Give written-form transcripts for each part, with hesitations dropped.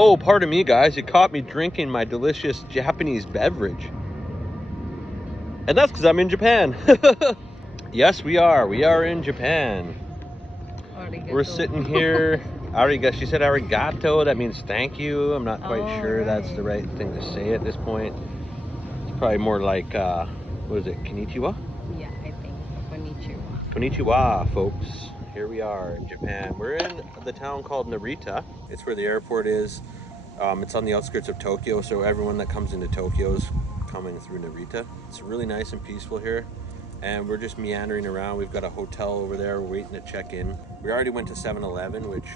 Oh, pardon me, guys. You caught me drinking my delicious Japanese beverage. And that's because I'm in Japan. Yes, we are. We are in Japan. Arigato. We're sitting here. She said arigato. That means thank you. I'm not quite sure that's the right thing to say at this point. It's probably more like, what is it, konnichiwa? Yeah, I think so. Konnichiwa. Konnichiwa, folks. Here we are in Japan. We're in the town called Narita. It's where the airport is. It's on the outskirts of Tokyo, so everyone that comes into Tokyo is coming through Narita. It's really nice and peaceful here, and we're just meandering around. We've got a hotel over there. We're waiting to check in. We already went to 7-Eleven, which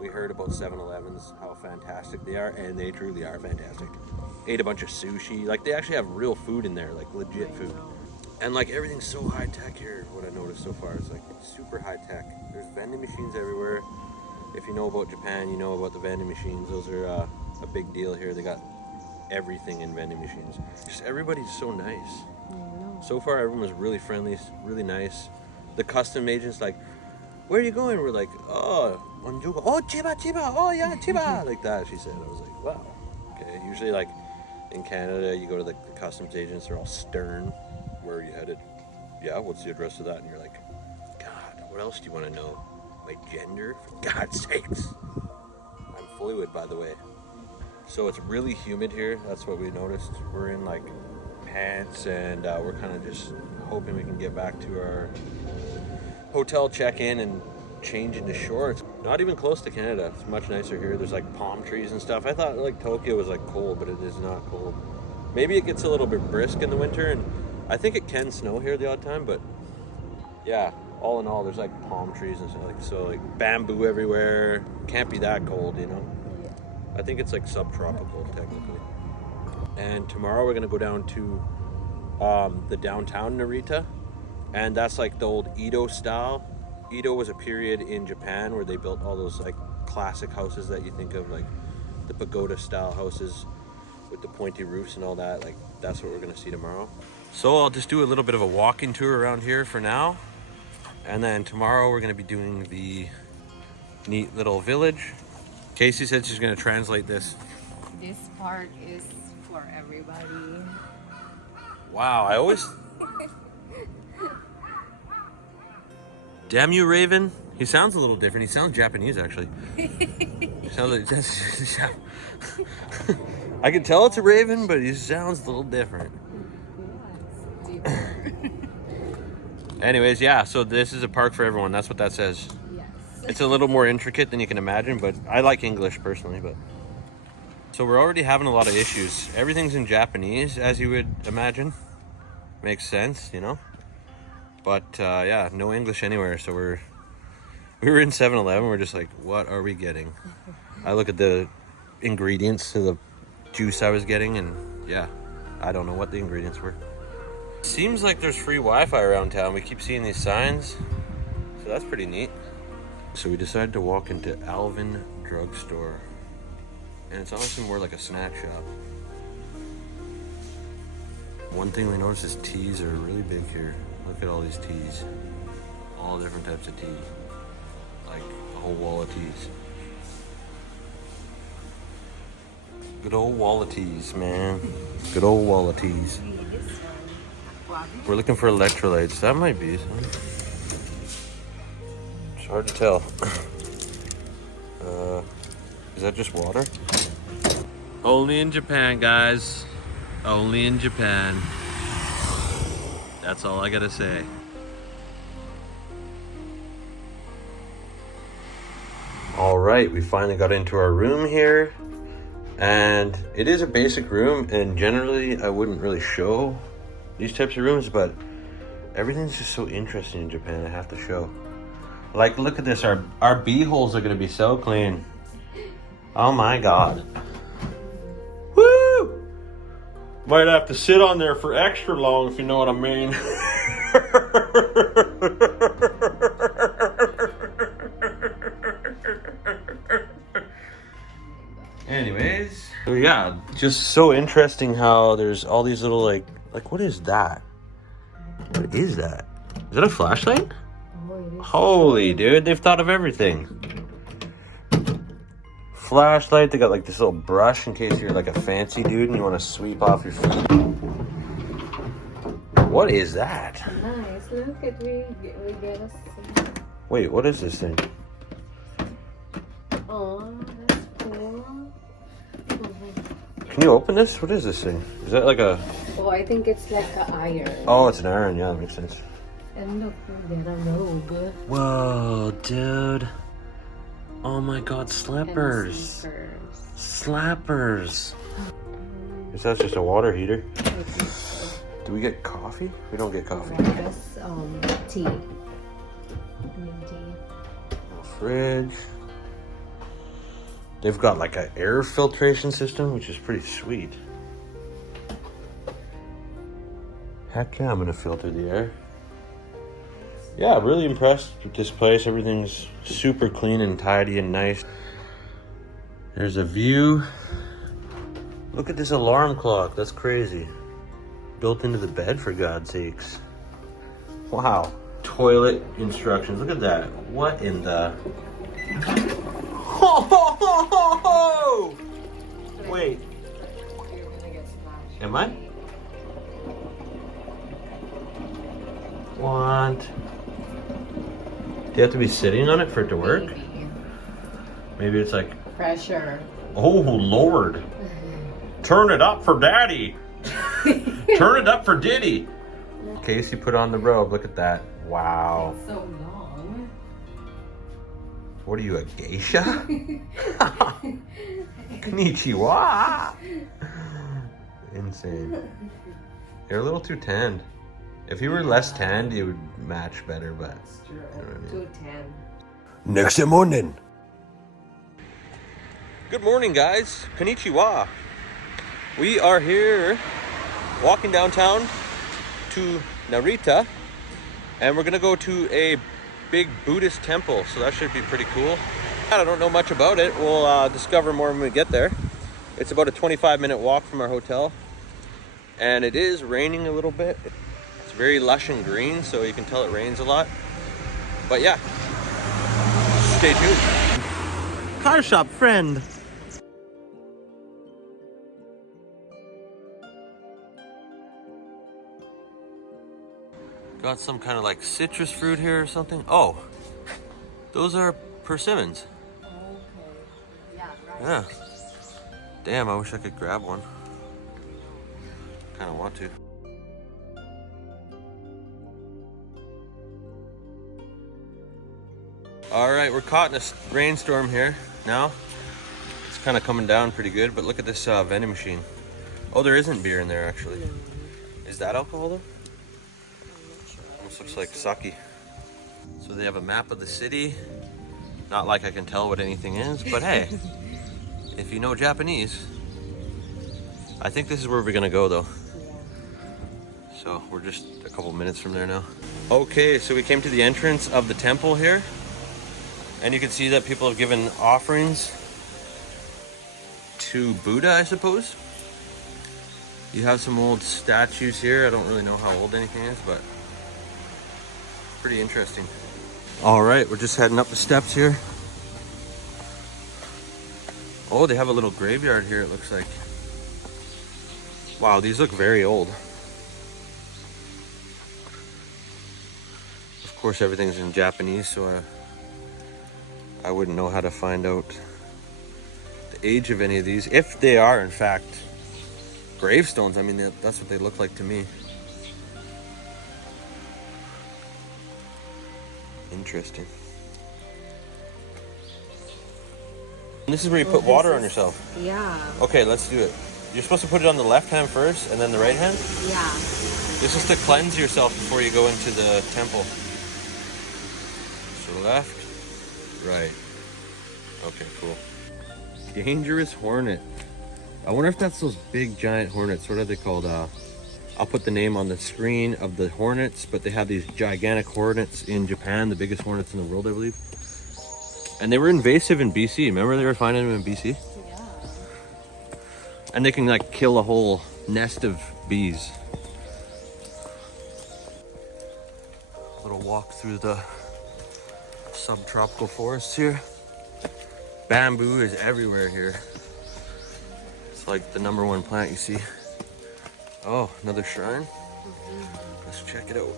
we heard about 7-Elevens, how fantastic they are, and they truly are fantastic. Ate a bunch of sushi. Like, they actually have real food in there, like legit food. And like everything's so high tech here. What I noticed so far is like super high tech. There's vending machines everywhere. If you know about Japan, you know about the vending machines. Those are a big deal here. They got everything in vending machines. Just everybody's so nice. So far, everyone was really friendly, really nice. The custom agent's like, "Where are you going?" We're like, "Oh, Onjugo. Oh, Chiba, Chiba. Oh yeah, Chiba." Like that, she said. I was like, "Wow, okay." Usually, like in Canada, you go to the customs agents. They're all stern. Where are you headed? Yeah, what's the address of that? And you're like, God, what else do you want to know? My gender? For God's sakes. I'm fluid, by the way. So it's really humid here. That's what we noticed. We're in like pants, and we're kind of just hoping we can get back to our hotel check-in and change into shorts. Not even close to Canada. It's much nicer here. There's like palm trees and stuff. I thought like Tokyo was like cold, but it is not cold. Maybe it gets a little bit brisk in the winter, and I think it can snow here the odd time, but yeah, all in all, there's like palm trees and stuff, like bamboo everywhere. Can't be that cold, you know? I think it's like subtropical technically. And tomorrow we're gonna go down to the downtown Narita, and that's like the old Edo style. Edo was a period in Japan where they built all those like classic houses that you think of, like the pagoda style houses with the pointy roofs and all that. Like that's what we're gonna see tomorrow. So I'll just do a little bit of a walking tour around here for now, and then tomorrow we're gonna be doing the neat little village. Casey said she's gonna translate this. This park is for everybody. Wow, I always... Damn you, Raven. He sounds a little different. He sounds Japanese, actually. He sounds like... I can tell it's a Raven, but he sounds a little different. Anyways, yeah, so this is a park for everyone. That's what that says. Yes. It's a little more intricate than you can imagine, but I like English personally. But so we're already having a lot of issues. Everything's in Japanese, as you would imagine. Makes sense, you know? But yeah, no English anywhere. So we were in 7-Eleven. We're just like, what are we getting? I look at the ingredients to the juice I was getting, and yeah, I don't know what the ingredients were. Seems like there's free Wi-Fi around town. We keep seeing these signs, so that's pretty neat. So we decided to walk into Alvin Drugstore, and it's honestly more like a snack shop. One thing we noticed is teas are really big here. Look at all these teas. All different types of tea. Like a whole wall of teas. Good old wall of teas, man. Good old wall of teas. We're looking for electrolytes. That might be something. It's hard to tell. Is that just water? Only in Japan, guys. Only in Japan. That's all I gotta say. All right, we finally got into our room here, and it is a basic room, and generally I wouldn't really show these types of rooms, but everything's just so interesting in Japan, I have to show. Like, look at this. Our bee holes are gonna be so clean. Oh my god. Woo! Might have to sit on there for extra long, if you know what I mean. Anyways, so yeah, just so interesting how there's all these little like what is that? What is that? Is that a flashlight? Oh, it is. Holy dude, they've thought of everything. Flashlight, they got like this little brush in case you're like a fancy dude and you want to sweep off your feet. What is that? Nice. Look at we get us. Wait, what is this thing? Oh, that's cool. Can you open this? What is this thing? Is that like a... Oh, I think it's like an iron. Oh, it's an iron. Yeah, that makes sense. And look, there's a robe. Whoa, dude. Oh my god, slippers. Slappers. Is that just a water heater? I think so. Do we get coffee? We don't get coffee. I guess tea. Green tea. Fridge. They've got like an air filtration system, which is pretty sweet. Heck yeah, I'm gonna filter the air. Yeah, really impressed with this place. Everything's super clean and tidy and nice. There's a view. Look at this alarm clock. That's crazy. Built into the bed, for God's sakes. Wow. Toilet instructions. Look at that. What in the... Ho, ho, ho, ho, ho! Wait. You're gonna get splashed. Am I? What? Do you have to be sitting on it for it to work? Maybe it's like... Pressure. Oh, Lord. Turn it up for Daddy. Turn it up for Diddy. Casey put on the robe. Look at that. Wow. It's so long. What are you, a geisha? Konnichiwa. Insane. You're a little too tanned. If you were less tanned, you would match better, but... That's true. You know what I mean? 210. Next morning. Good morning, guys. Konnichiwa. We are here walking downtown to Narita, and we're gonna go to a big Buddhist temple, so that should be pretty cool. I don't know much about it. We'll discover more when we get there. It's about a 25-minute walk from our hotel, and it is raining a little bit. It's very lush and green, so you can tell it rains a lot. But yeah, stay tuned. Car shop friend. Got some kind of like citrus fruit here or something. Oh, those are persimmons. Okay. Yeah, right. Yeah. Damn, I wish I could grab one. Kind of want to. All right, we're caught in a rainstorm here now. It's kind of coming down pretty good, but look at this vending machine. Oh, there isn't beer in there actually. Is that alcohol though? Almost looks like sake. So they have a map of the city. Not like I can tell what anything is, but hey, if you know Japanese, I think this is where we're gonna go though. So we're just a couple minutes from there now. Okay, so we came to the entrance of the temple here. And you can see that people have given offerings to Buddha, I suppose. You have some old statues here. I don't really know how old anything is, but pretty interesting. All right, we're just heading up the steps here. Oh, they have a little graveyard here, it looks like. Wow, these look very old. Of course, everything's in Japanese, so I wouldn't know how to find out the age of any of these, if they are in fact gravestones. I mean, that's what they look like to me. Interesting. And this is where you put water on yourself. Yeah. Okay, let's do it. You're supposed to put it on the left hand first and then the right hand? Yeah. This is to cleanse yourself before you go into the temple. So left, right. Okay, cool. Dangerous hornet. I wonder if that's those big giant hornets. What are they called? I'll put the name on the screen of the hornets, but they have these gigantic hornets in Japan, the biggest hornets in the world, I believe. And they were invasive in BC. Remember they were finding them in BC? Yeah. And they can like kill a whole nest of bees. Little walk through the subtropical forests here. Bamboo is everywhere here. It's like the #1 plant you see. Oh, another shrine. Let's check it out.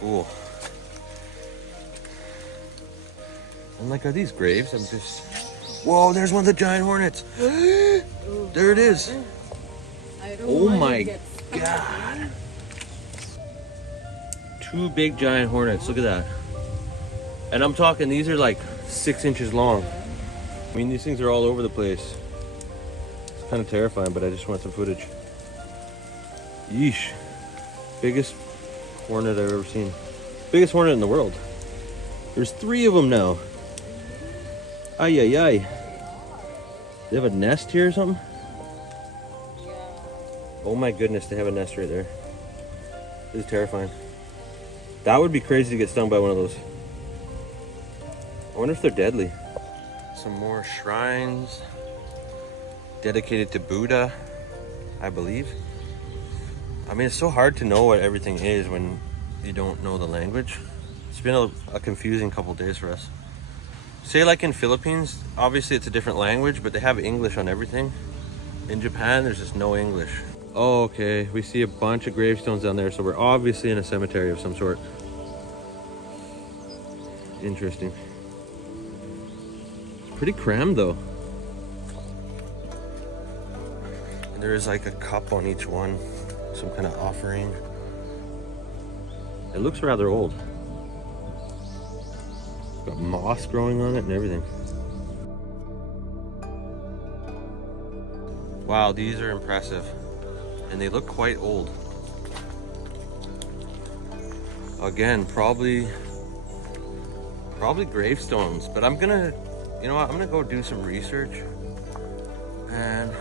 Cool. And like, are these graves? I'm just... Whoa, there's one of the giant hornets. There it is. Oh my God. 2 big giant hornets, look at that. And I'm talking, these are like 6 inches long. I mean, these things are all over the place. It's kind of terrifying, but I just want some footage. Yeesh. Biggest hornet I've ever seen. Biggest hornet in the world. There's 3 of them now. Ay, ay, ay. They have a nest here or something? Oh my goodness, they have a nest right there. This is terrifying. That would be crazy to get stung by one of those. I wonder if they're deadly. Some more shrines dedicated to Buddha, I believe. I mean, it's so hard to know what everything is when you don't know the language. It's been a confusing couple days for us. Say like in Philippines, obviously it's a different language, but they have English on everything. In Japan, there's just no English. Oh, okay, we see a bunch of gravestones down there, so we're obviously in a cemetery of some sort. Interesting. Pretty crammed though. And there is like a cup on each one, some kind of offering. It looks rather old. Got moss growing on it and everything. Wow, these are impressive. And they look quite old. Again, probably gravestones, but I'm gonna, you know what, I'm gonna go do some research and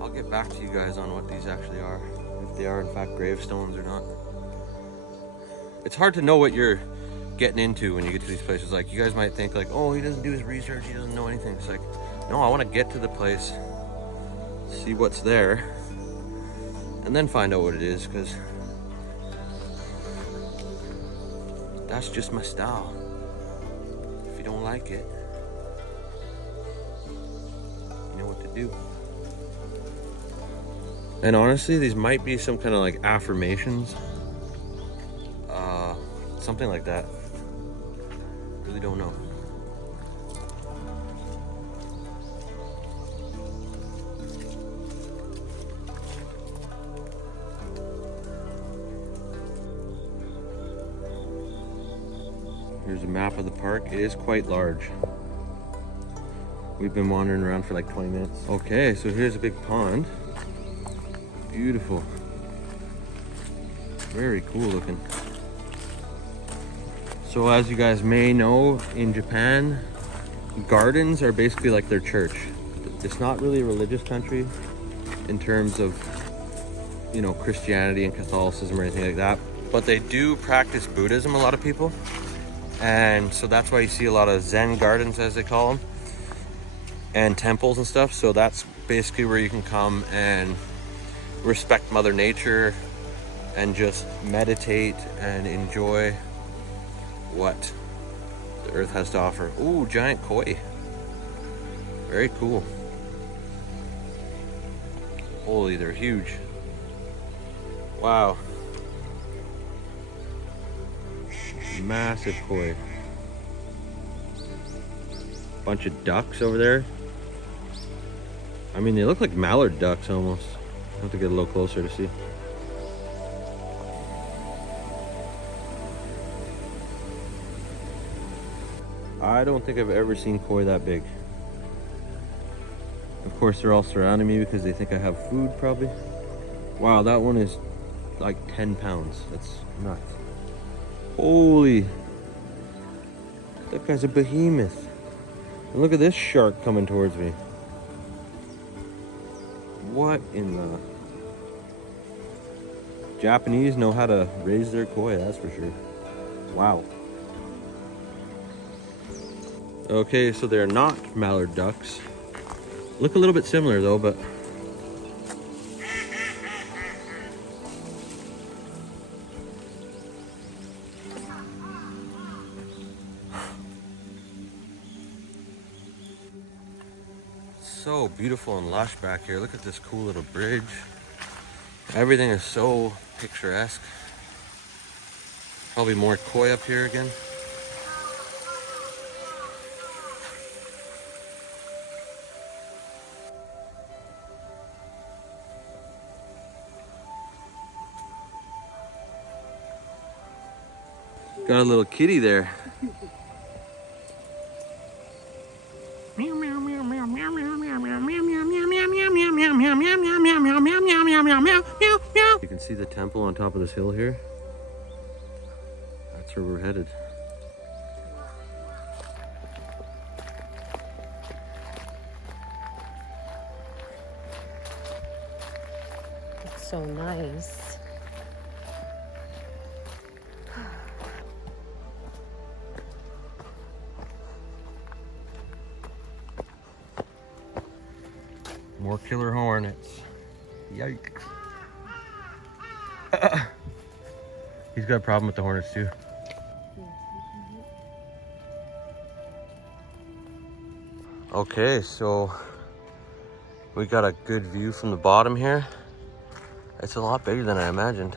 I'll get back to you guys on what these actually are, if they are in fact gravestones or not. It's hard to know what you're getting into when you get to these places. Like, you guys might think like, oh, he doesn't do his research, he doesn't know anything. It's like, no, I want to get to the place, see what's there, and then find out what it is, because that's just my style. If you don't like it, you know what to do. And honestly, these might be some kind of like affirmations, something like that. Really don't know. Here's a map of the park. It is quite large. We've been wandering around for like 20 minutes. Okay, so here's a big pond. Beautiful. Very cool looking. So as you guys may know, in Japan, gardens are basically like their church. It's not really a religious country in terms of, you know, Christianity and Catholicism or anything like that. But they do practice Buddhism, a lot of people. And so that's why you see a lot of Zen gardens, as they call them, and temples and stuff. So that's basically where you can come and respect Mother Nature and just meditate and enjoy what the earth has to offer. Ooh, giant koi. Very cool. Holy, they're huge. Wow. Massive koi. Bunch of ducks over there. I mean, they look like mallard ducks almost. I have to get a little closer to see. I don't think I've ever seen koi that big. Of course, they're all surrounding me because they think I have food, probably. Wow, that one is like 10 pounds. That's nuts. Holy. That guy's a behemoth. And look at this shark coming towards me. What in the... Japanese know how to raise their koi, that's for sure. Wow. Okay, so they're not mallard ducks. Look a little bit similar though, but... So beautiful and lush back here. Look at this cool little bridge. Everything is so picturesque. Probably more koi up here again. Got a little kitty there. You can see the temple on top of this hill here. That's where we're headed. It's so nice. More killer hornets. Yikes. He's got a problem with the hornets too. Okay, so we got a good view from the bottom here. It's a lot bigger than I imagined.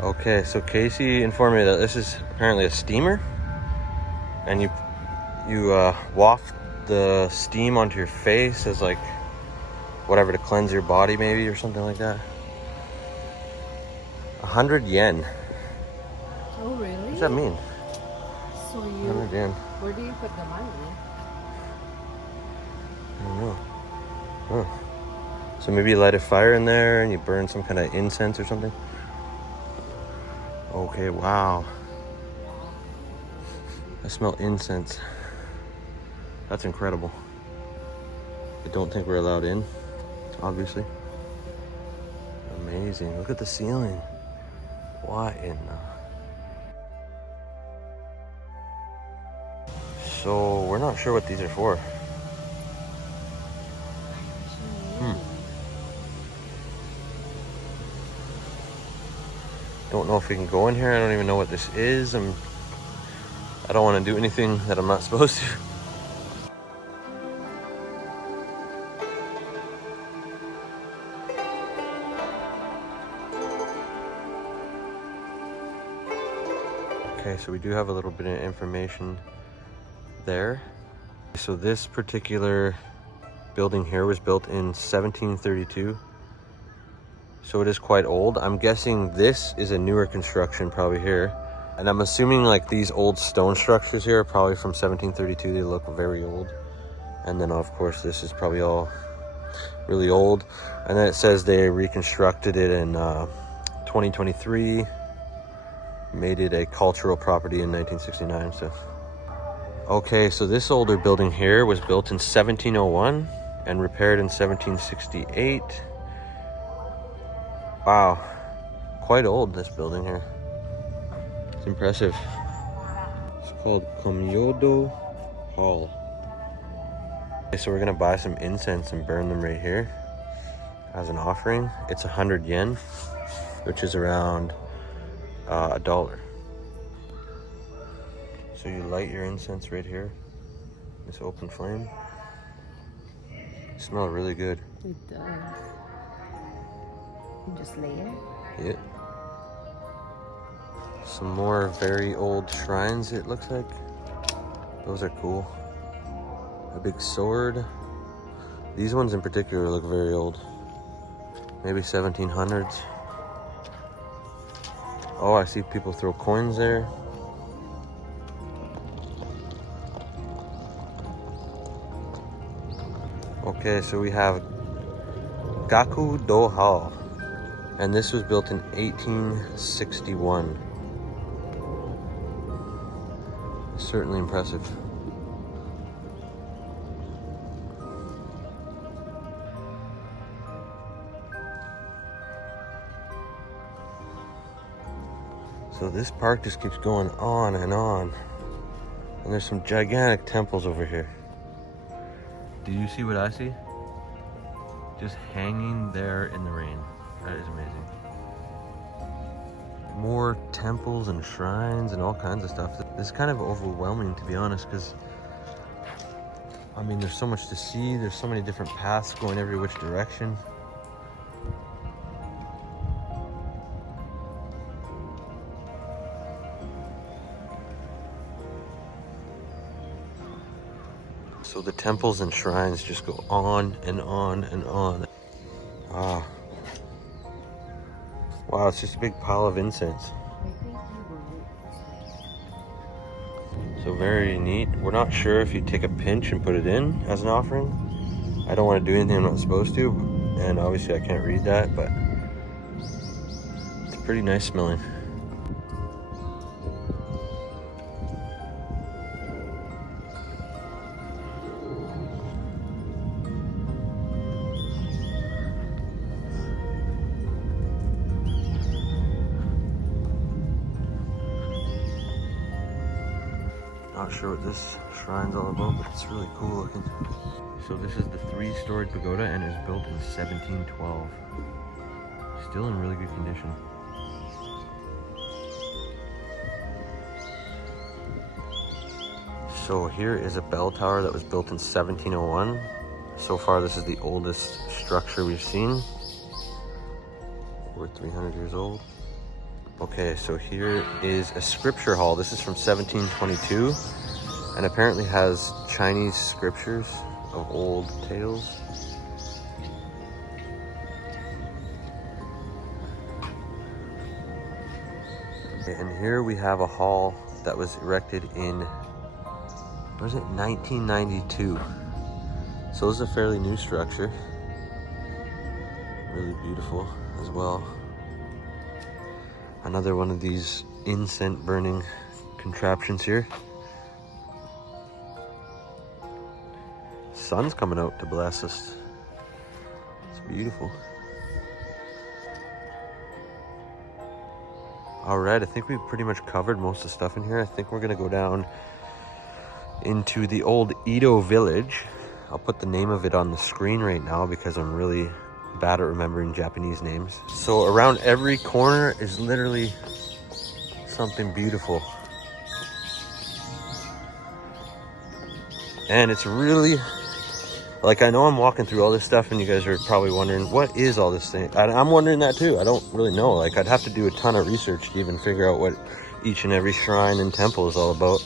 Okay, so Casey informed me that this is apparently a steamer, and you waft the steam onto your face as like whatever to cleanse your body maybe or something like that. 100 yen. Oh really? What does that mean? So 100 yen. where do you put the money? I don't know. Huh. So maybe you light a fire in there and you burn some kind of incense or something? Okay, wow. I smell incense. That's incredible. I don't think we're allowed in, obviously. Amazing. Look at the ceiling. What in the... So, we're not sure what these are for. Don't know if we can go in here. I don't even know what this is. I don't want to do anything that I'm not supposed to. Okay, so we do have a little bit of information there. So this particular building here was built in 1732. So it is quite old. I'm guessing this is a newer construction probably here. And I'm assuming like these old stone structures here are probably from 1732. They look very old. And then of course this is probably all really old. And then it says they reconstructed it in 2023. Made it a cultural property in 1969. So okay, so this older building here was built in 1701 and repaired in 1768. Wow, quite old, this building here. It's impressive. It's called Komyodo Hall. Okay, so we're gonna buy some incense and burn them right here as an offering. It's 100 yen, which is around $1. So you light your incense right here, this open flame. It smells really good. It does. You just lay it. Yeah. Some more very old shrines, it looks like. Those are cool. A big sword. These ones in particular look very old. Maybe 1700s. Oh, I see people throw coins there. Okay, so we have Gaku Do Hall. And this was built in 1861. Certainly impressive. So this park just keeps going on and on. And there's some gigantic temples over here. Do you see what I see? Just hanging there in the rain. That is amazing. More temples and shrines and all kinds of stuff. This is kind of overwhelming, to be honest, because I mean, there's so much to see. There's so many different paths going every which direction. So the temples and shrines just go on and on and on. Ah. Wow, it's just a big pile of incense. So very neat. We're not sure if you take a pinch and put it in as an offering. I don't want to do anything I'm not supposed to, and obviously I can't read that, but it's pretty nice smelling. Not sure what this shrine's all about, but it's really cool looking. So this is the three-story pagoda, and it was built in 1712. Still in really good condition. So here is a bell tower that was built in 1701. So far, this is the oldest structure we've seen. Over 300 years old. Okay, so here is a scripture hall. This is from 1722 and apparently has Chinese scriptures of old tales. Okay, and here we have a hall that was erected in, what was it, 1992. So this is a fairly new structure. Really beautiful as well. Another one of these incense burning contraptions here. Sun's coming out to bless us. It's beautiful. All right, I think we've pretty much covered most of the stuff in here. I think we're gonna go down into the old Edo village. I'll put the name of it on the screen right now because I'm really bad at remembering Japanese names. So around every corner is literally something beautiful. And it's really, like, I know I'm walking through all this stuff and you guys are probably wondering, what is all this thing? I'm wondering that too. I don't really know. Like, I'd have to do a ton of research to even figure out what each and every shrine and temple is all about.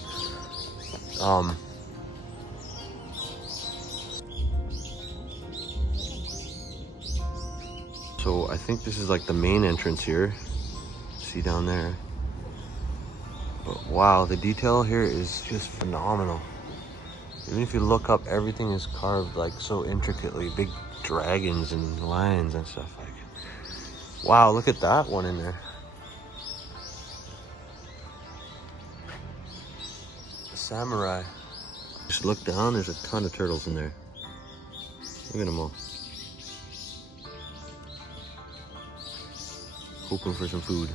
So I think this is like the main entrance here. See down there. But wow, the detail here is just phenomenal. Even if you look up, everything is carved like so intricately. Big dragons and lions and stuff. Like, wow, look at that one in there. The samurai. Just look down, there's a ton of turtles in there. Look at them all. Hoping for some food.